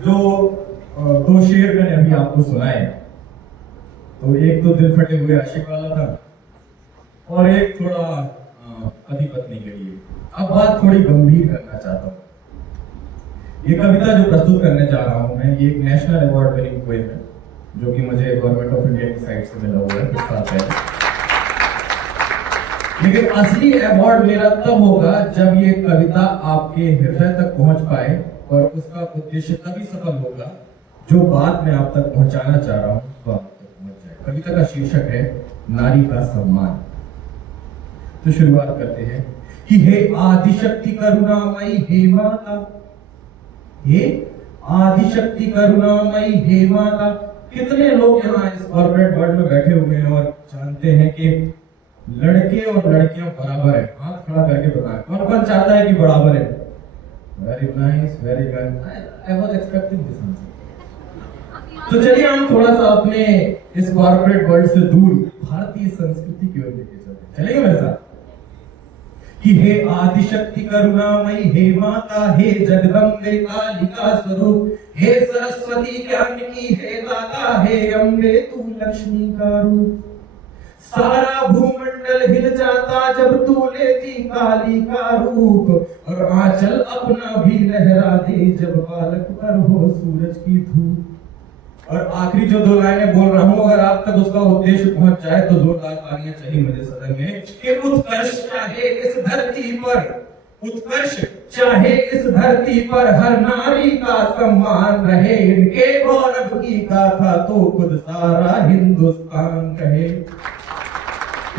जो दो शेर मैंने अभी आपको सुनाए, तो एक तो दिल फटे हुए आशिक वाला था और एक थोड़ा पति पत्नी के लिए। अब बात थोड़ी गंभीर करना चाहता हूँ। ये कविता जो प्रस्तुत करने जा रहा हूँ मैं, ये एक नेशनल अवार्ड विनिंग पोएम है, जो कि मुझे गवर्नमेंट ऑफ इंडिया की साइड से मिला हुआ है कुछ साल पहले। लेकिन असली अवार्ड मेरा तब होगा जब ये कविता आपके हृदय तक पहुंच पाए, और उसका उद्देश्य तभी सफल होगा जो बात मैं आप तक पहुंचाना चाह रहा हूं वो आप तक पहुंच जाए। कविता का शीर्षक है नारी का सम्मान। तो शुरुआत करते हैं कि हे आदिशक्ति करुणामयी हे माता, हे आदिशक्ति करुणामयी हे माता। कितने लोग यहाँ इस कॉर्पोरेट वर्ल्ड में बैठे हुए हैं और जानते हैं कि लड़के और लड़कियां बराबर है? हाथ खड़ा करके बताएं कौन कौन चाहता है कि बराबर है? Very nice, very good, I was expecting this answer. तो चलिए हम थोड़ा सा अपने इस कॉर्पोरेट वर्ल्ड से दूर भारतीय संस्कृति की ओर लेके चलते। चलेंगे मेरे साथ कि हे आदिशक्ति करुणामयी हे माता, हे जगदम्बे कालिका स्वरूप, हे सरस्वती ज्ञान की हे दाता, हे अम्बे तू लक्ष्मी का रूप। सारा भूमंडल हिल जाता जब तू लेती काली का रूप, और आंचल अपना भी लहरा दे जब बालक पर हो सूरज की धूप। और आखिरी जो दो लाइनें बोल रहा हूं, अगर आप तक उसका उद्देश्य पहुंच जाए तो जोरदार तालियां चाहिए मुझे सदन में कि उत्कर्ष चाहे इस धरती पर, उत्कर्ष चाहे इस धरती पर, हर नारी का सम्मान रहे। इनके गौरव की गाथा तो खुद सारा हिंदुस्तान कहे,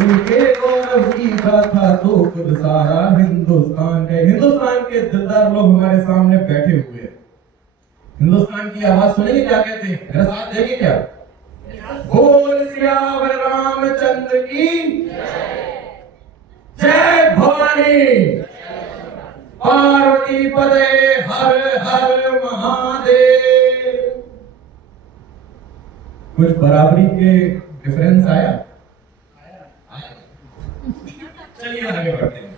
इनके गौरव की गाथा तो खुद सारा हिंदुस्तान कहे। हिंदुस्तान के दिलदार लोग हमारे सामने बैठे हुए हैं। हिंदुस्तान की आवाज सुनेंगे क्या कहते हैं? मेरा साथ देंगे क्या? बोल सियावर रामचंद्र की जय भवानी, पार्वती पदे हर हर महादेव। कुछ बराबरी के डिफरेंस आया? चलिए आगे बढ़ते हैं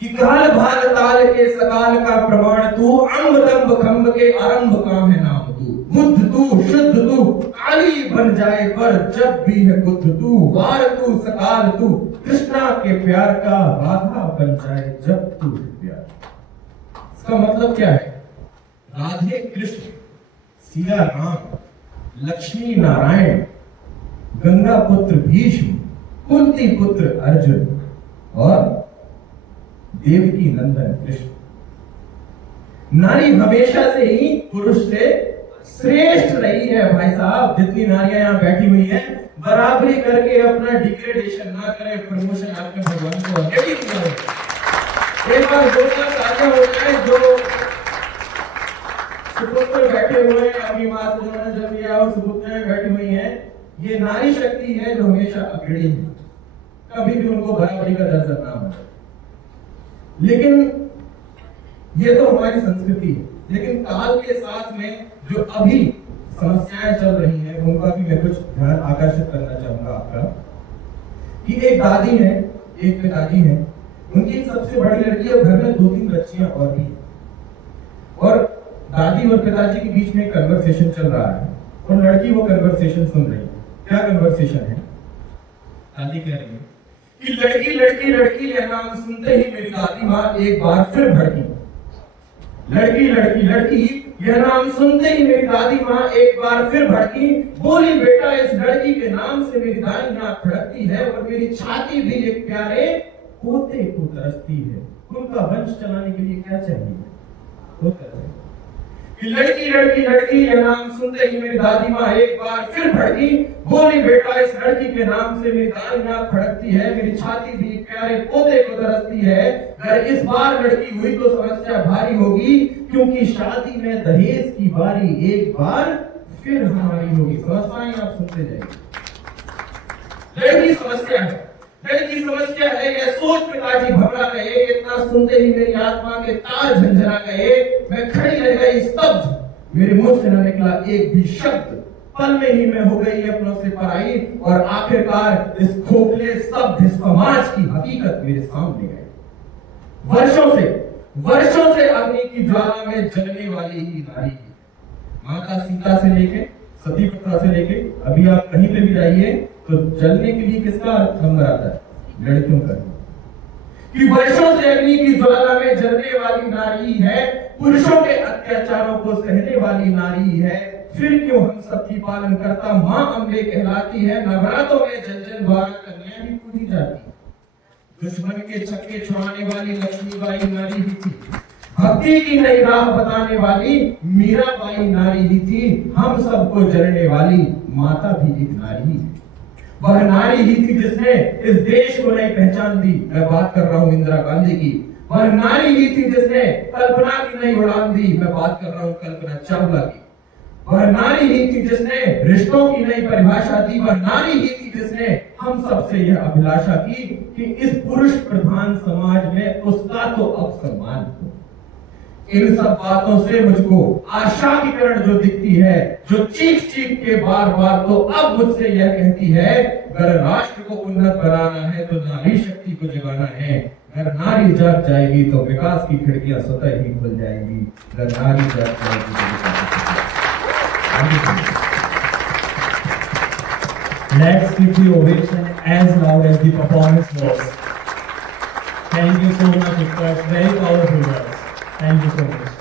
कि काल भाल ताल के सकाल का प्रमाण तू, अंब दंब खंब के आरंभ का है नाम तू। बुद्ध तू शुद्ध तू काली बन जाए पर जब भी है बुद्ध तू। वार तू सकाल तू कृष्णा के प्यार का राधा बन जाए जब तू है प्यार। इसका मतलब क्या है? राधे कृष्ण, सिया राम, लक्ष्मी नारायण, गंगा पुत्र भीष्म, कुंती पुत्र अर्जुन और देवकी नंदन कृष्ण। नारी हमेशा से ही पुरुष से श्रेष्ठ रही है भाई साहब। जितनी नारियां यहाँ बैठी हुई हैं, बराबरी करके अपना डिग्रेडेशन ना करें, प्रमोशन आपने भगवान को ऑलरेडी दिया है। एक बार जोरदार तालियां हो जाए जो सुपुत्र बैठे हुए हैं, अभी मां से उन्होंने जब लिया और सुपुत्र बैठी हुई हैं। ये नारी शक्ति है जो हमेशा अग्रणी है, कभी भी उनको बराबरी का दर्जा ना मिले। लेकिन ये तो हमारी संस्कृति है, लेकिन काल के साथ में जो अभी समस्याएं चल रही हैं उनका भी मैं कुछ ध्यान आकर्षित करना चाहूंगा आपका। कि एक दादी है, एक पिताजी है, उनकी सबसे बड़ी लड़की है, घर में 2-3 बच्चियां और भी हैं। और दादी और पिताजी के बीच में कन्वर्सेशन चल रहा है और लड़की वो कन्वर्सेशन सुन रही है। क्या कन्वर्सेशन है? दादी कह रही है कि लड़की लड़की लड़की यह नाम सुनते ही मेरी दादी माँ एक बार फिर भड़की। लड़की लड़की लड़की यह नाम सुनते ही मेरी दादी माँ एक बार फिर भड़की। बोली बेटा इस लड़की के नाम से मेरी दादी माँ फड़कती है और मेरी छाती भी एक प्यारे पोते को तरसती है। उनका वंश चलाने के लिए क्या चाहिए? पोता चाहिए। लड़की लड़की लड़की यह नाम सुनते ही मेरी दादी माँ एक बार फिर भड़की। बोली बेटा इस लड़की के नाम से मेरी दादी माँ फड़कती है, मेरी छाती भी प्यारे पोते को तरसती है। अगर इस बार लड़की हुई तो समस्या भारी होगी, क्योंकि शादी में दहेज की बारी एक बार फिर हमारी होगी। समस्याएं आप सुनते जाइए। लड़की समस्या है, लड़की समस्या है, यह सोच पिताजी घबरा गए। इतना सुनते ही मेरी आत्मा के तार झंझना गए। मैं खड़ी रह गई स्तब्ध, मेरे मुंह से न निकला एक भी शब्द। पल में ही मैं हो गई अपनों से पराई और आखिरकार इस खोखले स्तब्ध समाज की हकीकत मेरे सामने गई। वर्षों से अग्नि की ज्वाला में जलने वाली ही नारी है। माता सीता से लेके सती प्रथा से लेके अभी आप कहीं पे भी जाइए तो जलने के लिए किसका नंबर आता है? लड़कियों का। कि वर्षों से अग्नि की ज्वाला में जलने वाली नारी है, पुरुषों के अत्याचारों को सहने वाली नारी है, फिर क्यों हम सबकी पालन करता मां अम्बे कहलाती है। नवरात्रों में जन जन द्वारा कन्या ही पूजी जाती है। दुश्मन के छक्के छुड़ाने वाली लक्ष्मीबाई नारी ही थी। भक्ति की नई राह बताने वाली मीराबाई नारी ही थी। हम सबको जरने वाली माता भी एक नारी ही है। वह नारी ही थी जिसने इस देश को नई पहचान दी। मैं बात कर रहा हूं इंदिरा गांधी की। वह नारी ही थी जिसने कल्पना की नई उड़ान दी। मैं बात कर रहा हूं कल्पना चावला की। वह नारी ही थी जिसने रिश्तों की नई परिभाषा दी। वह नारी ही थी जिसने हम सबसे यह अभिलाषा की कि इस पुरुष प्रधान समाज में उसका तो अब सम्मान हो। इन सब बातों से मुझको आशा की किरण जो दिखती है, जो चीख चीख के बार बार तो अब मुझसे यह कहती है, अगर राष्ट्र को उन्नत बनाना है तो नारी शक्ति को जगाना है। अगर नारी जाग जाएगी तो विकास की खिड़कियां स्वतः ही खुल जाएंगी। अगर नारी जाग जाएगी तो विकास। Let's give the ovation as loud as the performance was. Thank you so much. It was very powerful words. Thank you so much.